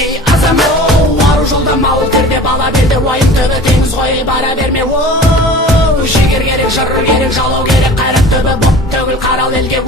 мінекей азамат. Ару жолда мал терде бала берде, уайым түбі теңіз ғой бара берме. Жігер керек, жыр керек, жалау керек, қайрат түбі боп төгіл қарал елге.